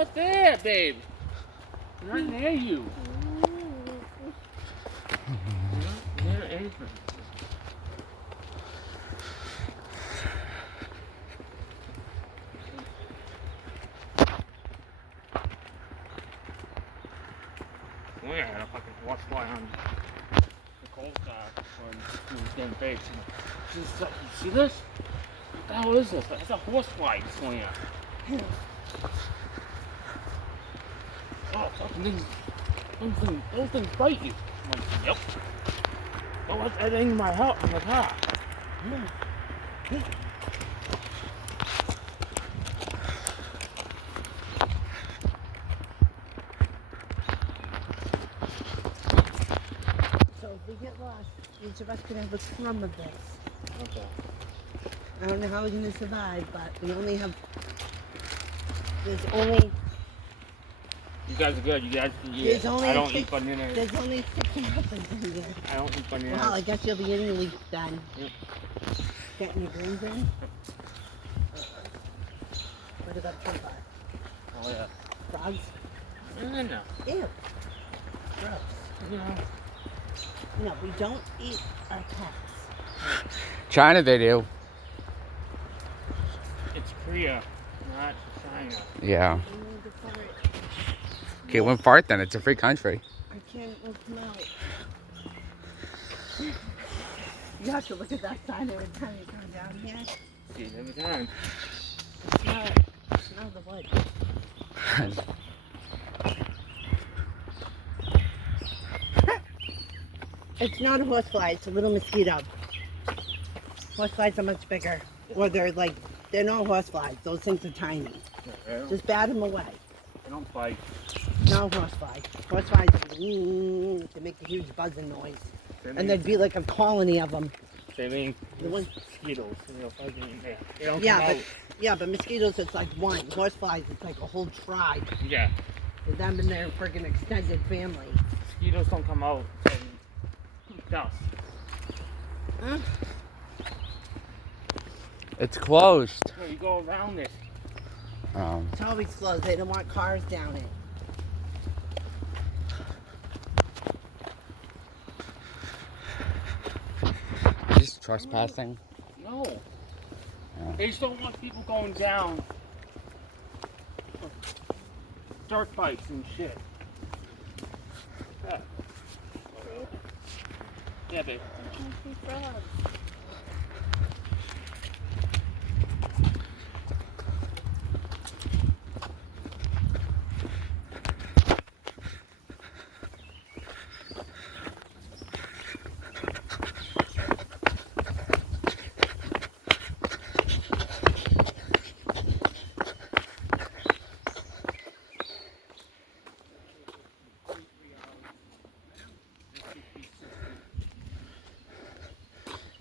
not there, babe. They're not near you. They're not near anything. We had a fucking horsefly on Nicole's car when he was getting baked. She's like, you see this? What the hell is this? It's a horsefly slam. Oh, fucking those things bite you. I'm like, yep. Oh, what's that thing in my car? So if we get lost, each of us can have a crumb of this. Okay. I don't know how we're gonna survive, but we only have. There's only. You guys are good. You guys can eat it. I don't eat bananas. There's only 6 muffins in here. I don't eat bananas. Well, I guess you'll be eating leaf then. Yep. Getting your greens in? What about sunflower? Oh, yeah. Frogs? No. Ew. Gross. No. No, we don't eat our pets. China they do. It's Korea, not China. Yeah. We need to fart. Okay, one fart then. It's a free country. I can't look out. You have to look at that sign every time you come down here. See it every time. Smell the wood. It's not a horsefly, it's a little mosquito. Horseflies are much bigger. Or they're not horseflies. Those things are tiny. Yeah, Just bat them away. they don't bite. No horsefly. Horseflies, they make a huge buzzing noise. And there'd be like a colony of them. They mean The one- mosquitoes. You know, fucking, they don't Yeah, come out. but mosquitoes, it's like one. Horseflies, it's like a whole tribe. Yeah. With them and their friggin' extended family. Mosquitoes don't come out from dust. Huh? It's closed. So you go around it. It's always closed. They don't want cars down it. Just trespassing. No. Yeah. They just don't want people going down dirt bikes and shit. Yeah. Yeah, babe.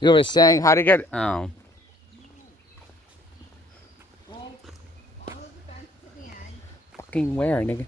You were saying how to get. Follow the fence to the end. Fucking where, nigga?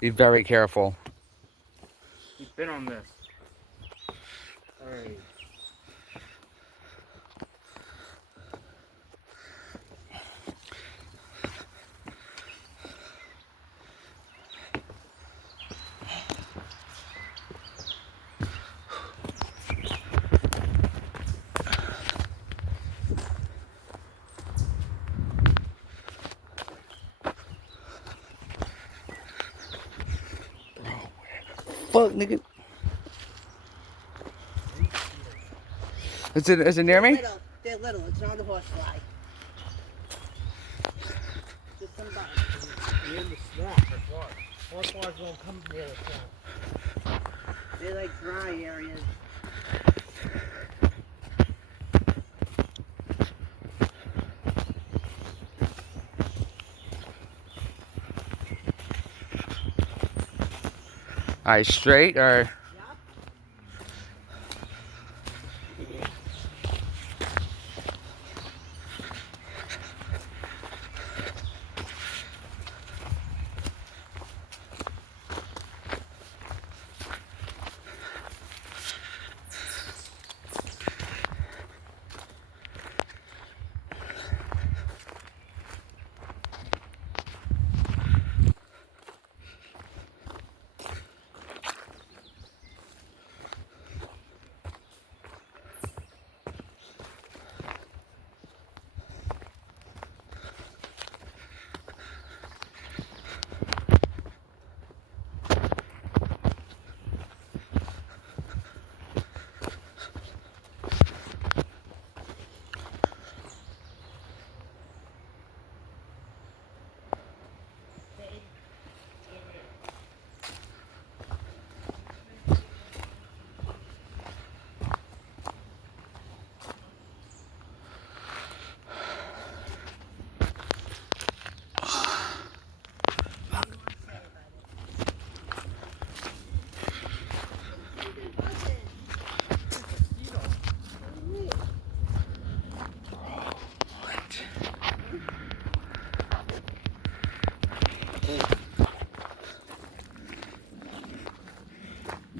Be very careful. He's been on this. Alright. Fuck, nigga. Is it near me? They're little. It's not a horsefly. Just some bugs. You're in the swamp, that's why. Horseflies won't come near the swamp. They like dry areas. Alright, straight or?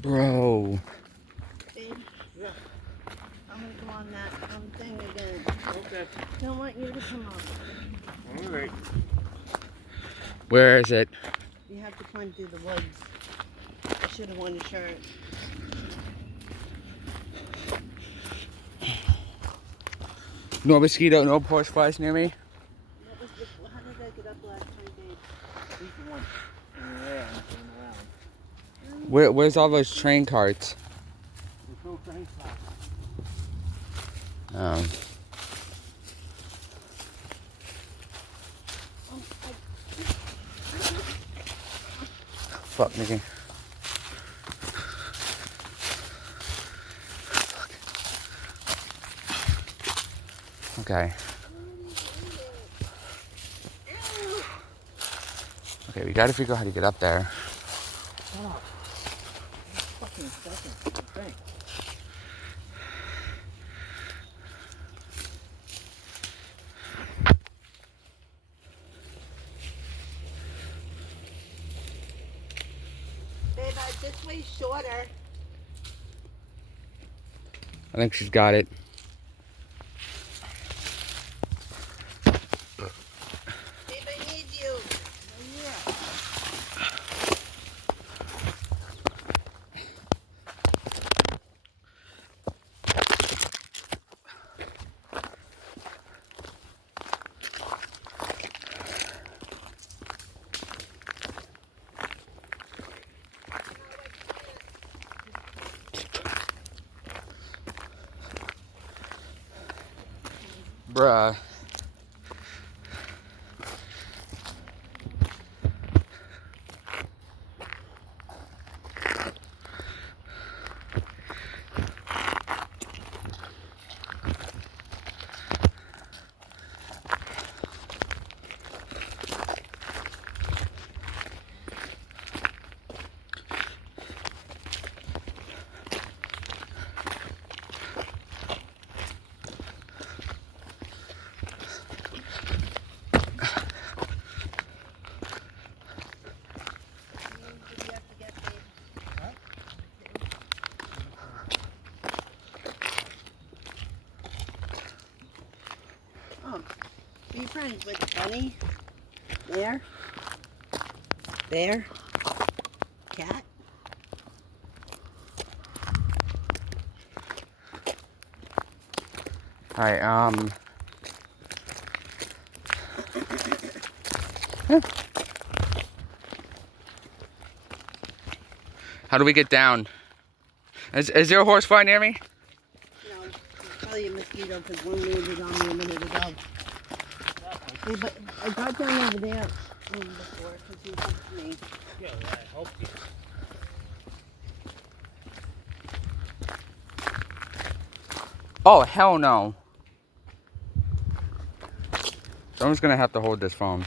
Bro. Babe, I'm gonna go on that thing again. Okay. I don't want you to come on. Alright. Where is it? You have to climb through the woods. I should have worn a shirt. No mosquito, no horseflies near me? What was the, how did I get up last time, babe? He's the one in the air and going around. Where's all those train carts? There's no train stop. Oh. Fuck, nigga. Okay. Okay, we gotta figure out how to get up there. Shut up. Fucking second. Thanks. Babe, this way's shorter. I think she's got it. Babe, I need you. Bruh. Be friends with Bunny. There. There. Cat. Alright, how do we get down? Is there a horsefly near me? No, it's probably a mosquito because one landed on me a minute ago. Hey, but I got down over there before because he helped me. Yeah, I hope you. Oh, hell no. Someone's gonna have to hold this phone.